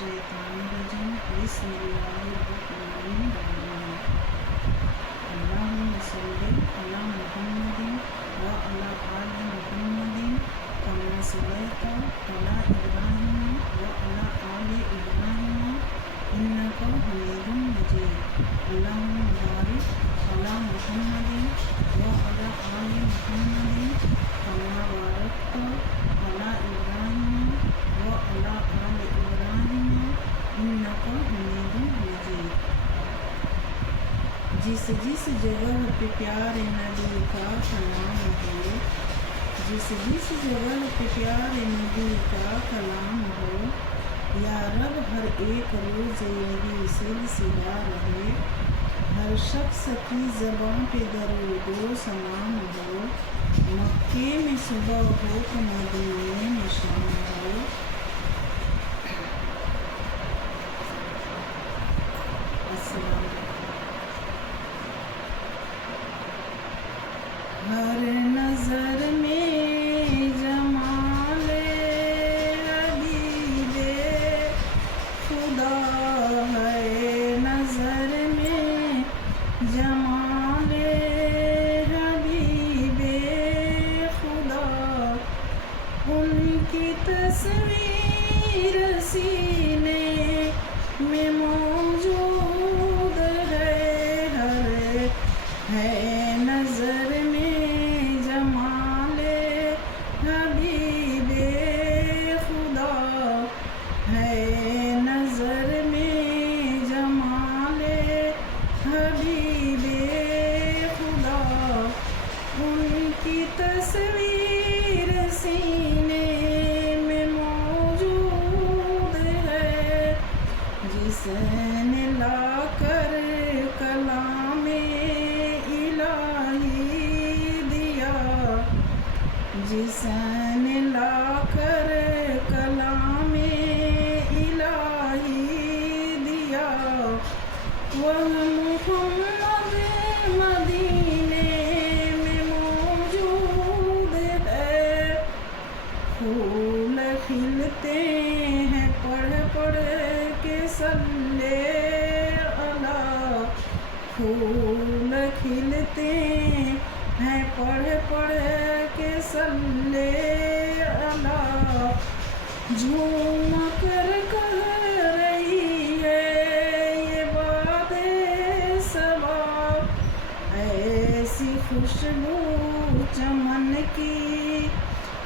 الشیطان الرجیم بسم اللہ الرحمن الرحیم اللہم صلی علی محمد وعلی آل محمد کما صلیت علی ابراہیم وعلی آل ابراہیم انک حمید مجید اللہم بارک علی محمد وعلی آل محمد کما بارکت علی ابراہیم وعلی آل ابراہیم انک حمید مجید۔ جس جس جگہ پہ پیارے نبی کا کلام ہو، جس جس جگہ پہ پیارے نبی کا کلام ہو، یا رب ہر ایک روز یہی سلسلہ رہے، ہر شخص کی زبان پہ درود و سلام ہو، مکے میں صبح ہو تو مدینے میں شام ہو۔ السلام علیکم۔ ہر نظر میں جمال حبیب خدا ہے، نظر میں جمال حبیب خدا، ان کی تصویر سینے میں موجود ہے، ہے نظر میں جمال حبیب خدا، ہے نظر میں جمال حبیب خدا، ان کی تصویر سینے میں موجود ہے، جس نے لا کر کلام الہی دیا، جس نے لا کر کلام الہی دیا، وہ محمد مدینے میں موجود ہے، پھول کھلتے ہیں پڑھ پڑھ کے صلی علی، پھول کھلتے ہیں پڑھ پڑھ کے صلی علی، جھوم کر کہہ رہی ہے یہ بات صبا، ایسی خوشبو چمن کی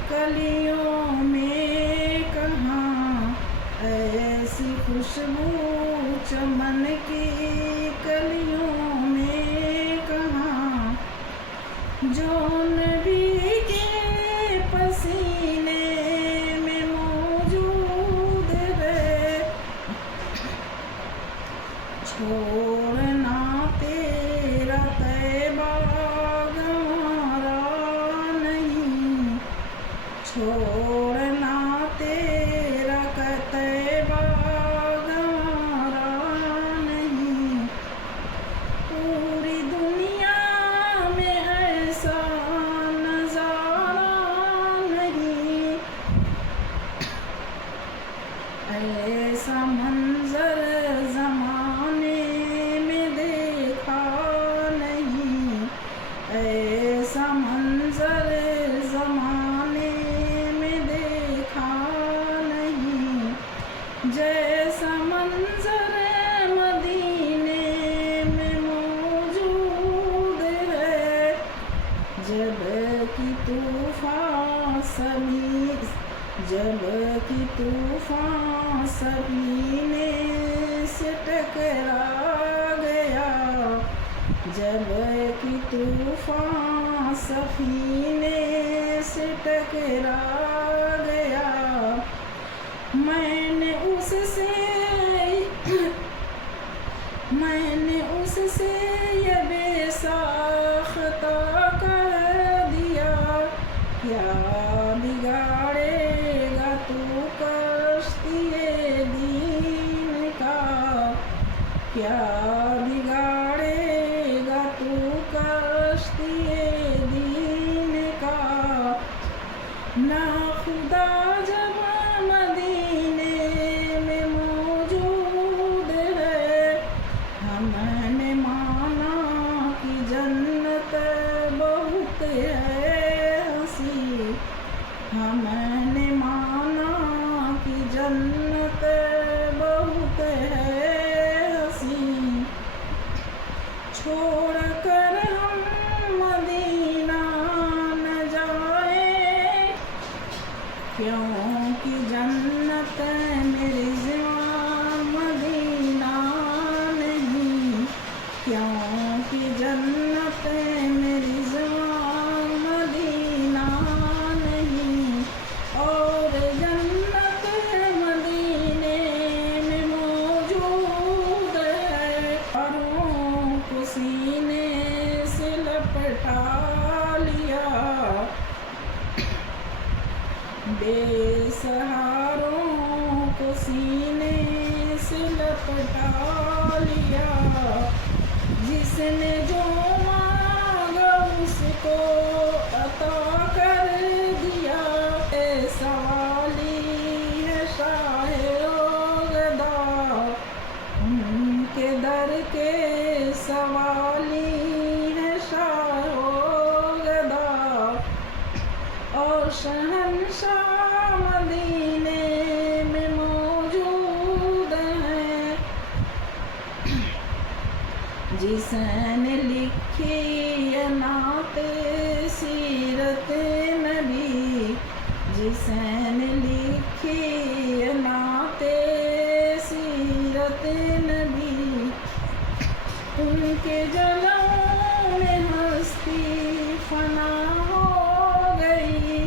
کلیوں میں کہاں، ایسی خوشبو چمن کی کلیوں میں کہاں، جو نبی کے پسینے میں موجود ہے، چھوڑنا تیرا طیبہ گوارا نہیں، چھوڑنا تیرا طیبہ گوارا نہیں، پوری دنیا میں ایسا نظارہ نہیں، ایسا منظر زمانے میں دیکھا نہیں، ایسا منظر زمانے میں دیکھا نہیں، جیسا منظر مدینے میں موجود ہے، جب کہ طوفان سفینے سے ٹکرا گیا، جب کہ طوفان سفینے سے ٹکرا گیا، میں نے اس سے یہ بے ساختہ کہہ دیا، کیا بگاڑے گا تو کشتی دین کا، کیا بگاڑے گا تو کشتی دین کا، نہ خدا جب مدینے میں بہت ہے حسین، چھوڑ کر ہم مدینہ نہ جائیں، کیونکہ جنت میری زماں مدینہ نہیں، کیونکہ جنت میری زماں مدینہ نہیں، اور جنت مدینے میں موجود ہے، پروں کو سینے سے لپٹا لیا، بے سہاروں کو سینے سے لپٹا لیا، جس نے جو مانگا اس کو عطا کر دیا، اے سوالی ہے شاہ اوغدا، ان کے در کے سوالی ہے شاہ اوغدا، اور شہنشاہ مدینے میں موجود ہیں، جس نے لکھی یہ نعت سیرت نبی، جس نے لکھی یہ نعت سیرت نبی، ان کے جلوں میں ہستی فنا ہو گئی،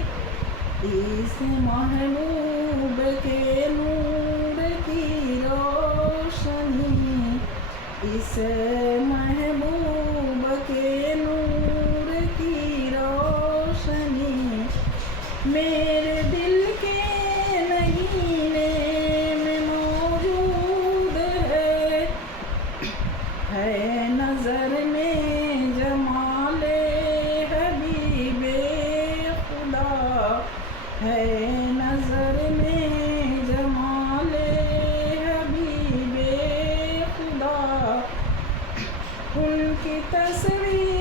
اس محبوب کے نور کی روشنی، اس محبوب کے نور کی روشنی، میرے دل کے نگینے میں موجود ہے نظر میں جمال حبیب خدا، ہے نظر میں جمال حبیب خدا، ان کی تصویر